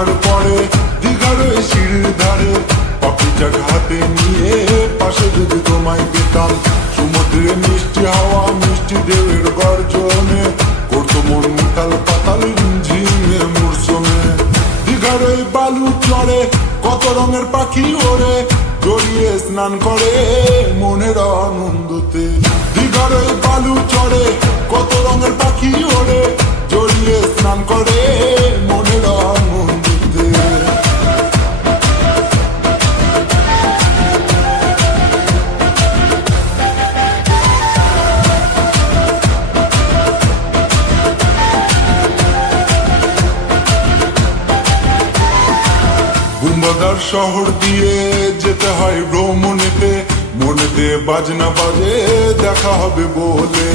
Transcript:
আসার পরে দীঘার ওই সিঁড়ির ধারে পাপড়ি চাট হাতে নিয়ে পাশে যদি তোমায় পেতাম, সমুদ্রে মিষ্টি হাওয়া মিষ্টি ঢেউয়ের গর্জনে করতো মন মুতাল পাতাল ঝিমে মরশুমে। দীঘার ওই বালু চড়ে কত রঙের পাখি ওড়ে, জড়িয়ে স্নান করে মনের আনন্দতে। দীঘার ওই বালু চড়ে কত রঙের পাখি ওড়ে, জড়িয়ে স্নান করে মনের আনন্দতে। বুম্বাদার শহর দিয়ে যেতে হয় ভ্রমণেতে, মনেতে বাজনা বাজে দেখা হবে বলে।